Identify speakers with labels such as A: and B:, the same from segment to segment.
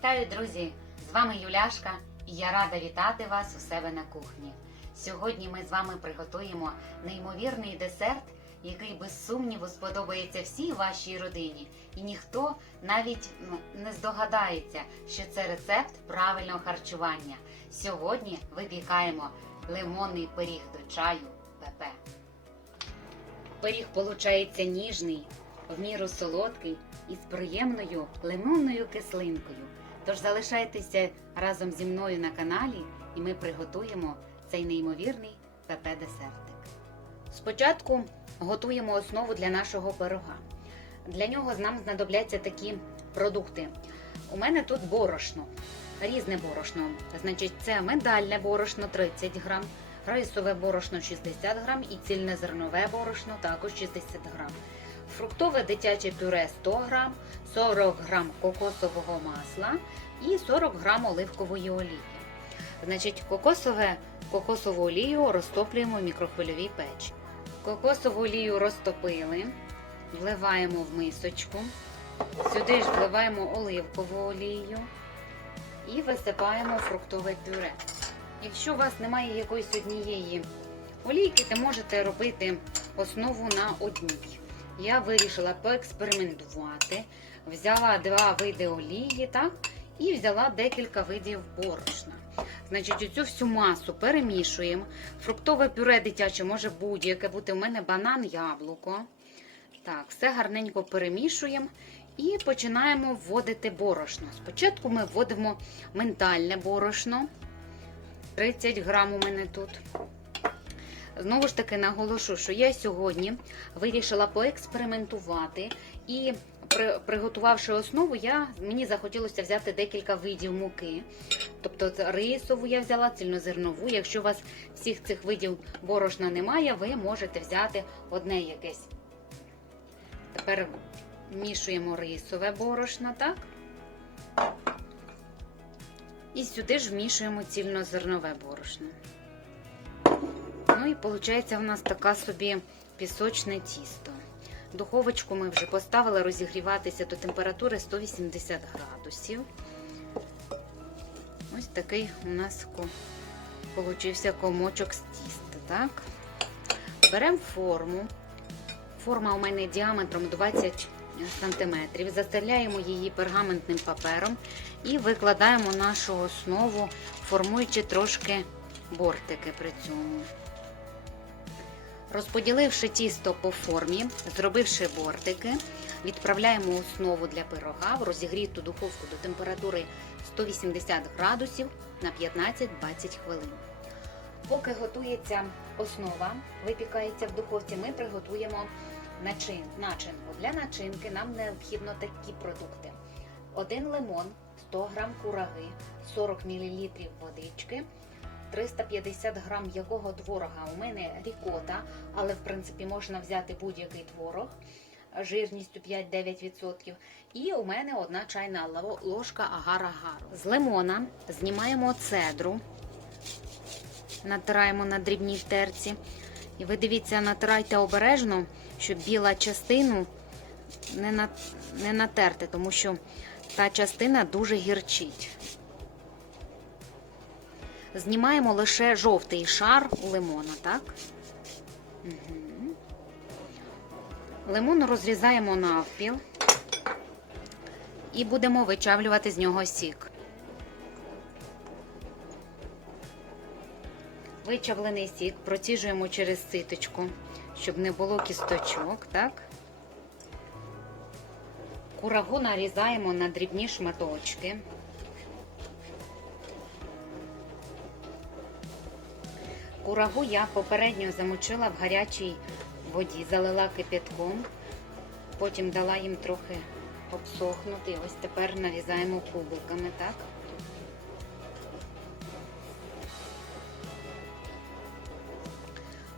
A: Вітаю, друзі! З вами Юляшка, і я рада вітати вас у себе на кухні. Сьогодні ми з вами приготуємо неймовірний десерт, який без сумніву сподобається всій вашій родині, і ніхто навіть не здогадається, що це рецепт правильного харчування. Сьогодні випікаємо лимонний пиріг до чаю ПП. Пиріг получається ніжний, в міру солодкий і з приємною лимонною кислинкою. Тож залишайтеся разом зі мною на каналі, і ми приготуємо цей неймовірний ПП-десертик. Спочатку готуємо основу для нашого пирога. Для нього нам знадобляться такі продукти. У мене тут борошно, різне борошно. Значить, це медальне борошно 30 грам, рисове борошно 60 грам і цільнозернове борошно також 60 грам. Фруктове дитяче пюре 100 грам, 40 грам кокосового масла і 40 грам оливкової олії. Значить, кокосове, кокосову олію розтоплюємо в мікрохвильовій печі. Кокосову олію розтопили, вливаємо в мисочку. Сюди ж вливаємо оливкову олію і висипаємо фруктове пюре. Якщо у вас немає якоїсь однієї олійки, то можете робити основу на одній. Я вирішила поекспериментувати. Взяла два види олії, так, і взяла декілька видів борошна. Значить, оцю всю масу перемішуємо. Фруктове пюре дитяче може будь-яке бути. У мене банан, яблуко. Так, все гарненько перемішуємо і починаємо вводити борошно. Спочатку ми вводимо ментальне борошно. 30 грам у мене тут. Знову ж таки наголошу, що я сьогодні вирішила поекспериментувати і при, приготувавши основу, я, мені захотілося взяти декілька видів муки. Тобто рисову я взяла, цільнозернову. Якщо у вас всіх цих видів борошна немає, ви можете взяти одне якесь. Тепер мішуємо рисове борошно, так? І сюди ж вмішуємо цільнозернове борошно. Ну і виходить, у нас така собі пісочне тісто. Духовочку ми вже поставили розігріватися до температури 180 градусів. Ось такий у нас получився комочок з тіста. Так? Беремо форму. Форма у мене діаметром 20 см. Застеляємо її пергаментним папером і викладаємо нашу основу, формуючи трошки бортики при цьому. Розподіливши тісто по формі, зробивши бортики, відправляємо основу для пирога в розігріту духовку до температури 180 градусів на 15-20 хвилин. Поки готується основа, випікається в духовці, ми приготуємо начин, начинку. Для начинки нам необхідно такі продукти: 1 лимон, 100 г кураги, 40 мл водички. 350 грам якого творога у мене рікота, але в принципі можна взяти будь-який творог жирністю 5-9%. І у мене одна чайна ложка агар-агару. З лимона знімаємо цедру, натираємо на дрібній терці. І ви дивіться, натирайте обережно, щоб біла частину не, на... не натерти, тому що та частина дуже гірчить. Знімаємо лише жовтий шар лимона, так? Угу. Лимон розрізаємо навпіл і будемо вичавлювати з нього сік. Вичавлений сік проціжуємо через ситочку, щоб не було кісточок, так? Курагу нарізаємо на дрібні шматочки. Курагу я попередньо замочила в гарячій воді, залила кипятком, потім дала їм трохи обсохнути. Ось тепер нарізаємо кубиками, так?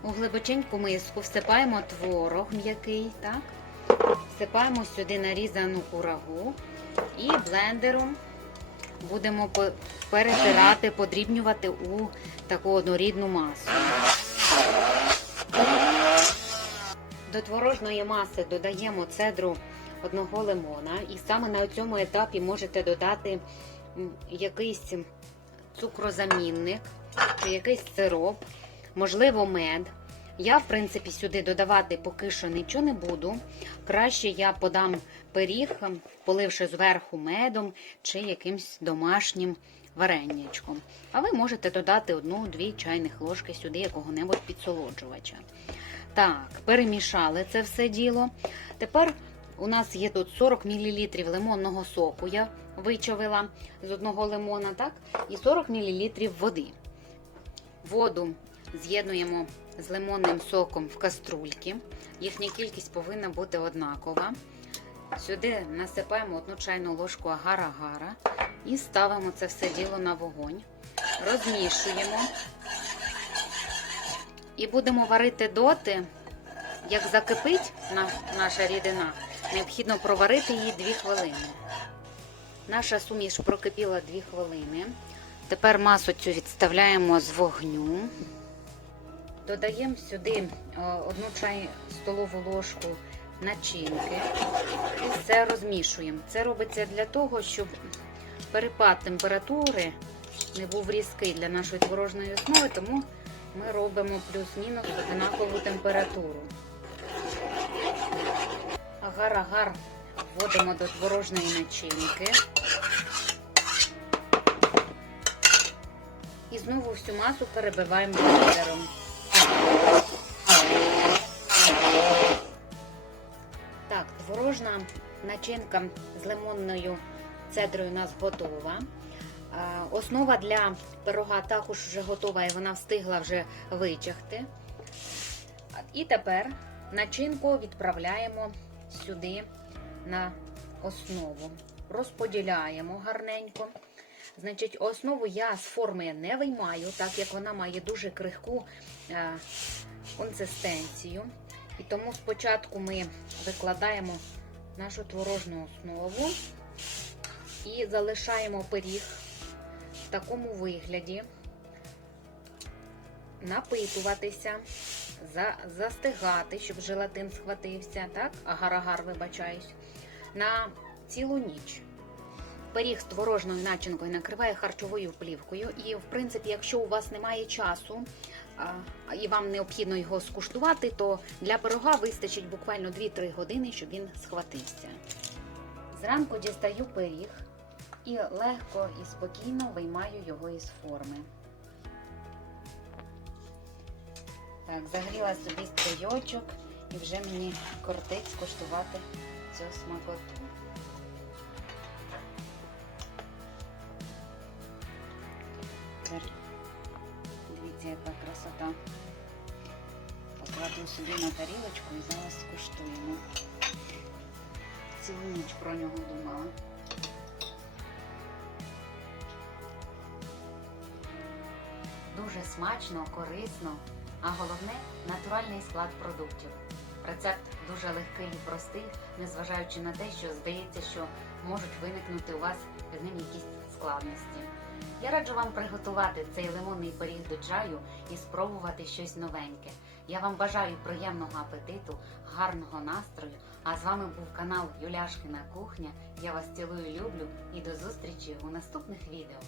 A: У глибоченьку миску всипаємо творог м'який, так? Всипаємо сюди нарізану курагу і блендером будемо перетирати, подрібнювати у таку однорідну масу. До творожної маси додаємо цедру одного лимона, і саме на цьому етапі можете додати якийсь цукрозамінник чи якийсь сироп, можливо, мед. Я, в принципі, сюди додавати поки що нічого не буду. Краще я подам пиріг, поливши зверху медом чи якимсь домашнім вареннячком. А ви можете додати одну-дві чайних ложки сюди якого-небудь підсолоджувача. Так, перемішали це все діло. Тепер у нас є тут 40 мл лимонного соку. Я вичавила з одного лимона, так? І 40 мл води. Воду з'єднуємо з лимонним соком в каструльки. Їхня кількість повинна бути однакова. Сюди насипаємо одну чайну ложку агар-агара і ставимо це все діло на вогонь. Розмішуємо і будемо варити доти, як закипить наша рідина, необхідно проварити її 2 хвилини. Наша суміш прокипіла 2 хвилини. Тепер масу цю відставляємо з вогню. Додаємо сюди е, одну чай столову ложку начинки і все розмішуємо. Це робиться для того, щоб перепад температури не був різкий для нашої творожної основи, тому ми робимо плюс-мінус однакову температуру. Агар-агар вводимо до творожної начинки. І знову всю масу перебиваємо блендером. Так, творожна начинка з лимонною цедрою у нас готова. Основа для пирога також вже готова і вона встигла вже вичахти. І тепер начинку відправляємо сюди на основу. Розподіляємо гарненько. Значить, основу я з форми не виймаю, так як вона має дуже крихку е, консистенцію. І тому спочатку ми викладаємо нашу творожну основу і залишаємо пиріг в такому вигляді, напитуватися, за, застигати, щоб желатин схватився, так? Агар-агар, вибачаюсь, на цілу ніч. Пиріг з творожною начинкою накриває харчовою плівкою. І, в принципі, якщо у вас немає часу і вам необхідно його скуштувати, то для пирога вистачить буквально 2-3 години, щоб він схватився. Зранку дістаю пиріг і легко і спокійно виймаю його із форми. Так, загріла собі стрийочок і вже мені кортить скуштувати цю смакоту. Покладу собі на тарілочку і зараз скуштуємо. Цілу ніч про нього думала. Дуже смачно, корисно, а головне натуральний склад продуктів. Рецепт дуже легкий і простий, незважаючи на те, що здається, що можуть виникнути у вас з ним якісь складності. Я раджу вам приготувати цей лимонний пиріг до чаю і спробувати щось новеньке. Я вам бажаю приємного апетиту, гарного настрою. А з вами був канал Юляшкина Кухня. Я вас цілую, люблю і до зустрічі у наступних відео.